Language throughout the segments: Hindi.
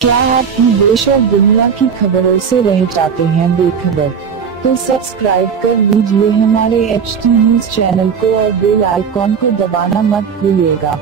क्या आप भी देश और दुनिया की खबरों से रह जाते हैं बेखबर? तो सब्सक्राइब कर लीजिए हमारे HT न्यूज चैनल को और बेल आइकॉन को दबाना मत भूलिएगा।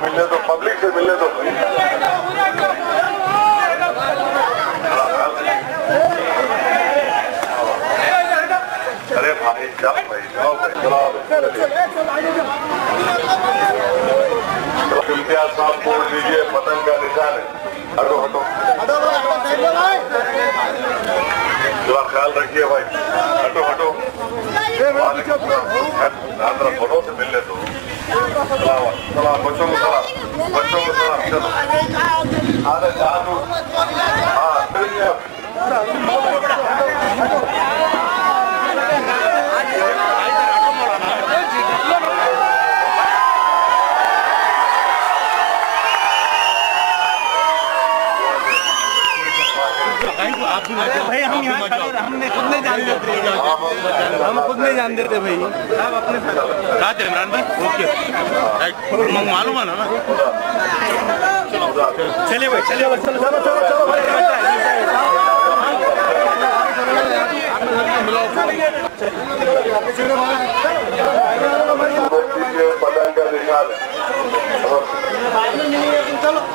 मिलने दो, पब्लिक से मिलने दो। अरे भाई जाओ इम्तियाज साहब बोल दीजिए, पतंग का निशान है। हटो हटो, थोड़ा ख्याल रखिए भाई। हटो हटो, फोटो से मिलने दो। सलाम बच्चों को सलाम, बच्चों को सलाम। चलो अरे जादू, हाँ भाई हम यहाँ हमने खुद नहीं जान देते, हम खुद नहीं जान देते भाई। आप अपने साथ इमरान भाई ओके मालूम है ना। चलिए भाई चलिए चलो चलो चलो चलो पतंग का निशान है।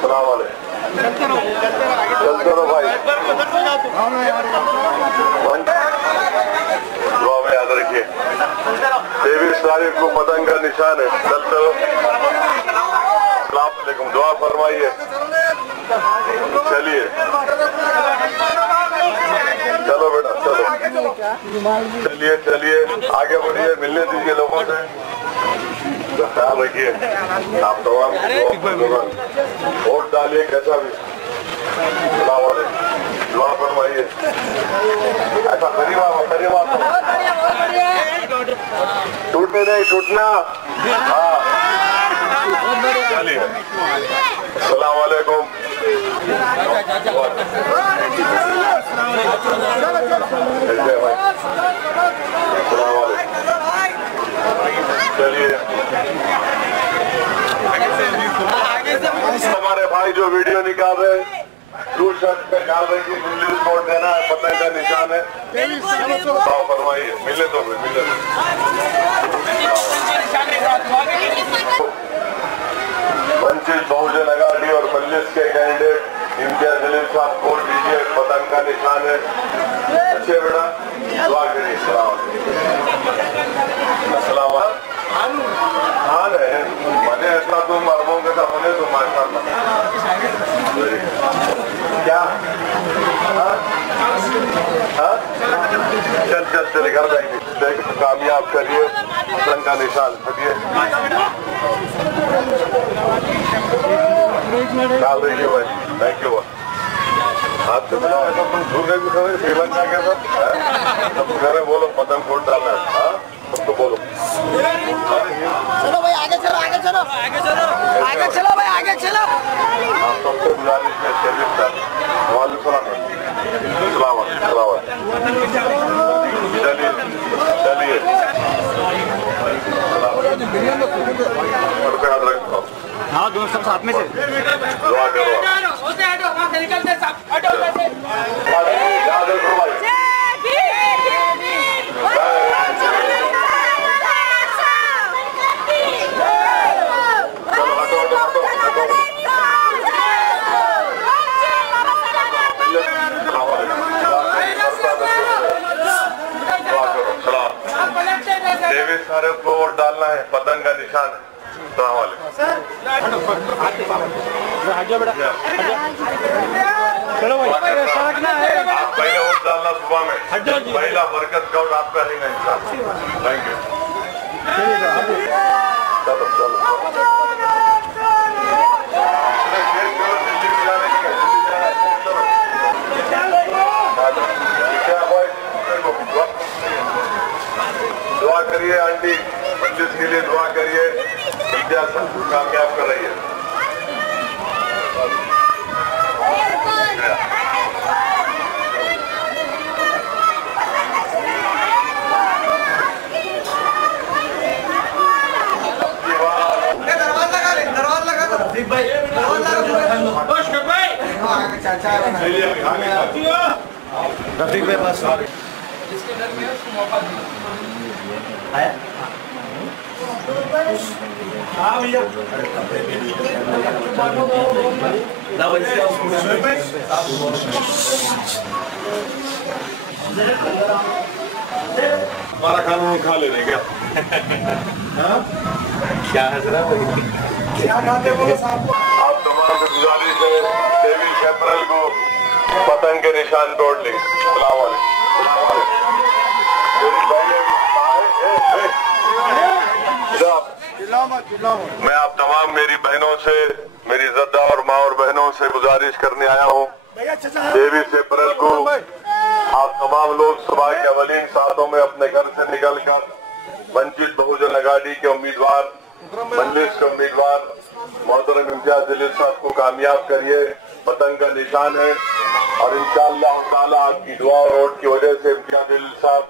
सलाम वालेकुम, चलो भाई दुआ में याद रखिए। 23 तारीख को पतंग का निशान है। सलाम, दुआ फरमाइए। चलिए चलो बेटा चलो, चलिए चलिए आगे बढ़िए, मिलने दीजिए लोगों से। ख्याल रखिए आप तमाम, वोट डालिए कैसा भी। दुआ फरमाइए। ऐसा करीबा टूटने नहीं, टूटना। हाँ चलिए, अस्सलाम वालेकुम। चलिए हमारे भाई जो वीडियो निकाल रहे हैं, टू शर्ट पे काल रही की इंग्लिश कोड देना है, पतंग का निशान है। फरमाइए, मिले तो मिले वंचित बहुजन अघाड़ी और मजलिस के कैंडिडेट इम्तियाज जलील साहब वोट दीजिए, पतंग का निशान है। अच्छे बेटा दुआ करिए। सलाम हाँ है मैंने ऐसा तुम अरबों के साथ होने तो माशाल्लाह क्या चल चल चले घर जाएंगे। देख कामयाब करिए, पतंग का निशान हटिए। डाल रही भाई, थैंक यू। हाथ से मिलाओ, ऐसा तुम झूठ नहीं पूछ रहे श्रीलंका के सब तुम कह रहे बोलो पतंग वोट डालना है। हाँ सबको बोलो। चलो भाई आगे चलो आगे चलो आगे चलो आगे चलो भाई आगे चलो। आप सबसे गुजारिश है चलिए चलिए चलिए याद रखो। हाँ दोनों सब साथ में से दुआ करो। याद रखो भाई। सारे को वोट डालना है, पतंग का निशान है। चलो भाई आप पहले वोट डालना सुबह में, पहला बरकत का वोट आप करेंगे इंशाल्लाह। Thank you. चलो चलो करिए आंटी, मंजिल के लिए दुआ करिए, इंडिया सबको कामयाब कर रही है। रफीक भाई पास जिसके डर में उसको मौका दिया। हाँ भैया हमारा खाना खा ले क्या? क्या हजरत क्या खाते बोलो साहब? आप तमाम से गुजारिश है, 23 अप्रैल को पतंग के निशान तोड़ लेंगे। सलाम वालेकुम। मैं आप तमाम मेरी बहनों से, मेरी इज्जतदार और माँ और बहनों से गुजारिश करने आया हूँ, 23 अप्रैल को आप तमाम लोग सुबह के अवलीन सातों में अपने घर से निकलकर वंचित बहुजन आघाड़ी के उम्मीदवार, मजलिस के उम्मीदवार मोहतरम इम्तियाज जलील साहब को कामयाब करिए। पतंग का निशान है और इंशाअल्लाह ताला आपकी दुआ और वोट की वजह से इम्तियाज जलील साहब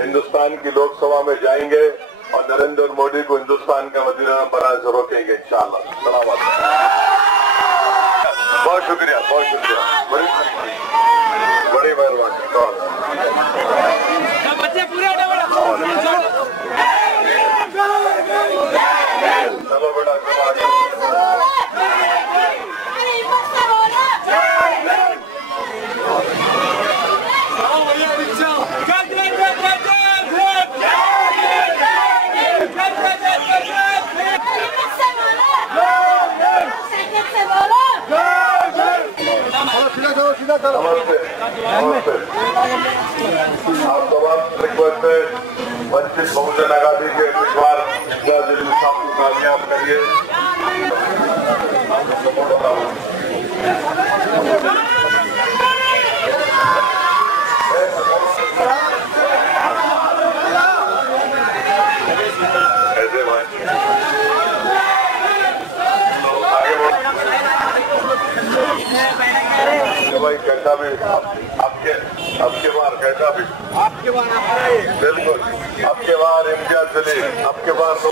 हिंदुस्तान की लोकसभा में जाएंगे और नरेंद्र मोदी को हिंदुस्तान का वज़ीर-ए-आज़म बनाने से रोकेंगे इंशाअल्लाह। सलाम अलैकुम। बहुत शुक्रिया, बहुत शुक्रिया, बड़ी मेहरबानी। चलो बेटा, नमस्ते, नमस्ते। आप तमाम रिक्वेस्ट है, वंचित बहुजन आघाड़ी के उम्मीदवार इम्तियाज जलील साहब को कामयाब करिए। ऐसे भाई कैसा भी आपके बार कैसा भी आपके बार आप बिल्कुल आपके बार इम्तियाज जलील आपके बार तो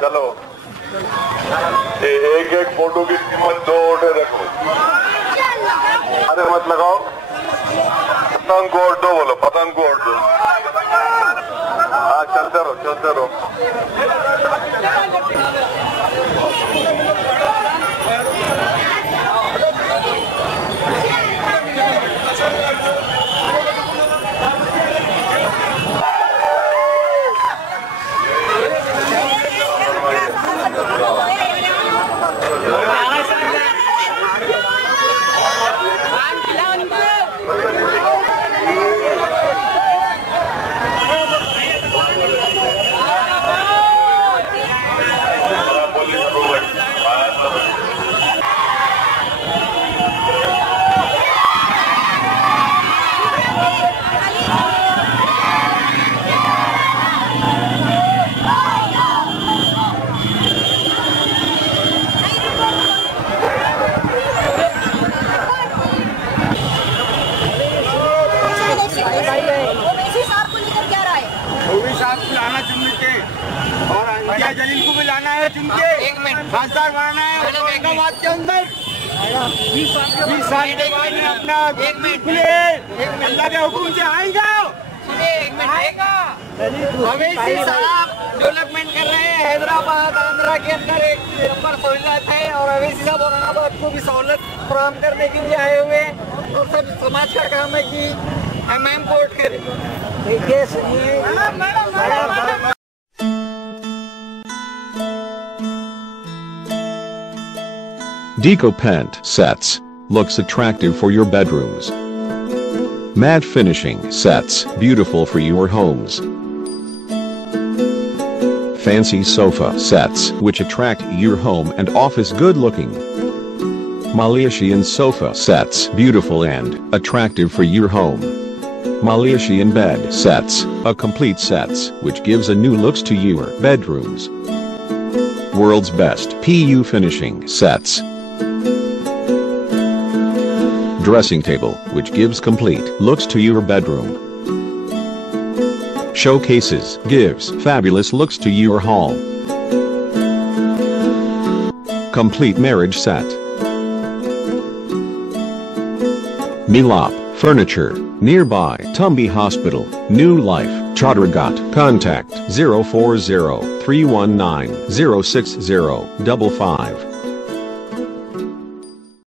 चलो एक एक फोटो की कीमत 2 वोटें रखो। अरे मत लगाओ, पतंग को वोट दो, बोलो पतंग को वोट दो। हाँ चलते रहो, चलते रहो। इम्तियाज जलील को भी लाना है चुन के, खासदार बनाना है औरंगाबाद के अंदर। 20 साल के बाद में अपना अल्लाह के हुक्म से आएगा। अवैसी साहब डेवलपमेंट कर रहे हैं हैदराबाद आंध्रा के अंदर, एक नंबर सहूलत है और अवैसी साहब औरंगाबाद को भी सहूलत फराहम करने के लिए आए हुए और सब समाज का काम है कि मैम कोर्ट करे Deco Paint Sets looks attractive for your bedrooms. Matte finishing sets beautiful for your homes. Fancy sofa sets which attract your home and office good looking. Malaysian sofa sets beautiful and attractive for your home. Malaysian bed sets, a complete sets which gives a new looks to your bedrooms. World's best PU finishing sets. Dressing table which gives complete looks to your bedroom. Showcases gives fabulous looks to your hall. Complete marriage set. Milap Furniture, nearby Tumbi Hospital, New Life, Chhatraghat. Contact 040 319 06055.